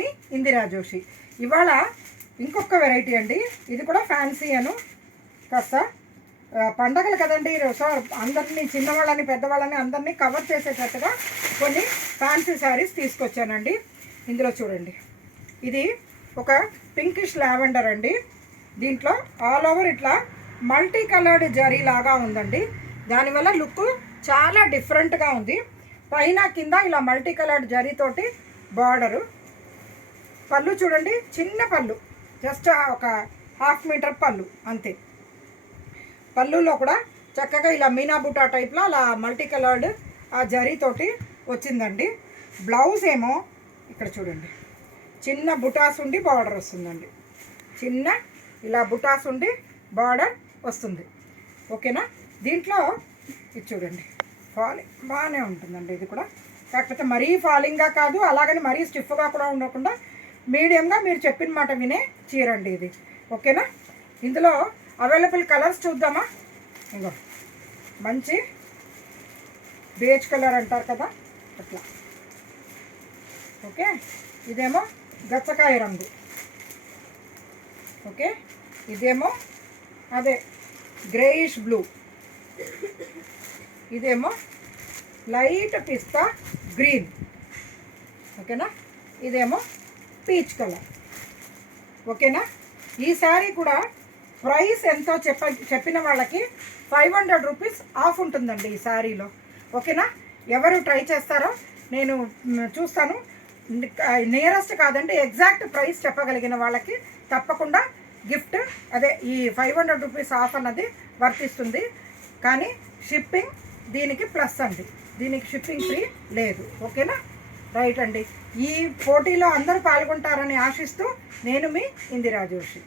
మీ ఇందిరా జోషి. ఇవాళ ఇంకొక వెరైటీ అండి. ఇది కూడా ఫ్యాన్సీ అను, కాస్త పండగలు కదండి. సో అందరినీ, చిన్నవాళ్ళని పెద్దవాళ్ళని అందరినీ కవర్ చేసేటట్టుగా కొన్ని ఫ్యాన్సీ శారీస్ తీసుకొచ్చానండి. ఇందులో చూడండి, ఇది ఒక పింకిష్ లావెండర్ అండి. దీంట్లో ఆల్ ఓవర్ ఇట్లా మల్టీ కలర్డ్ జరీ లాగా ఉందండి. దానివల్ల లుక్ చాలా డిఫరెంట్గా ఉంది. పైన కింద ఇలా మల్టీ కలర్డ్ జరీతోటి బార్డరు. పళ్ళు చూడండి, చిన్న పళ్ళు, జస్ట్ ఒక 1/2 మీటర్ పళ్ళు అంతే. పళ్ళులో కూడా చక్కగా ఇలా మీనా బుటా టైప్లో అలా మల్టీ కలర్డ్ ఆ జరీతోటి వచ్చిందండి. బ్లౌజ్ ఏమో ఇక్కడ చూడండి, చిన్న బుటాస్ ఉండి బార్డర్ వస్తుందండి. చిన్న ఇలా బుటాస్ ఉండి బార్డర్ వస్తుంది. ఓకేనా. దీంట్లో ఇది చూడండి, ఫాలింగ్ బాగానే ఉంటుందండి. ఇది కూడా కాకపోతే మరీ ఫాలింగ్గా కాదు, అలాగని మరీ స్టిఫ్గా కూడా ఉండకుండా మీడియంగా మీరు చెప్పిన మాట వినే చీర అండి ఇది. ఓకేనా. ఇందులో అవైలబుల్ కలర్స్ చూద్దామా. ఇంకో మంచి బేజ్ కలర్ అంటారు కదా, అట్లా. ఓకే, ఇదేమో గచ్చకాయ రంగు. ఓకే, ఇదేమో అదే గ్రేయిష్ బ్లూ. ఇదేమో లైట్ పిస్తా గ్రీన్. ఓకేనా. ఇదేమో పీచ్ కలర్. ఓకేనా. ఈ శారీ కూడా ప్రైస్ ఎంతో చెప్పిన వాళ్ళకి 500 రూపీస్ ఆఫ్ ఉంటుందండి ఈ శారీలో. ఓకేనా. ఎవరు ట్రై చేస్తారో నేను చూస్తాను. నియరెస్ట్ కాదండి, ఎగ్జాక్ట్ ప్రైస్ చెప్పగలిగిన వాళ్ళకి తప్పకుండా గిఫ్ట్ అదే ఈ 500 రూపీస్ ఆఫ్ అన్నది వర్తిస్తుంది. కానీ షిప్పింగ్ దీనికి ప్లస్ అండి, దీనికి షిప్పింగ్ ఫ్రీ లేదు. ఓకేనా. రైట్ అండి. ఈ పోటీలో అందరూ పాల్గొంటారని ఆశిస్తూ నేను మీ ఇందిరా జోషి.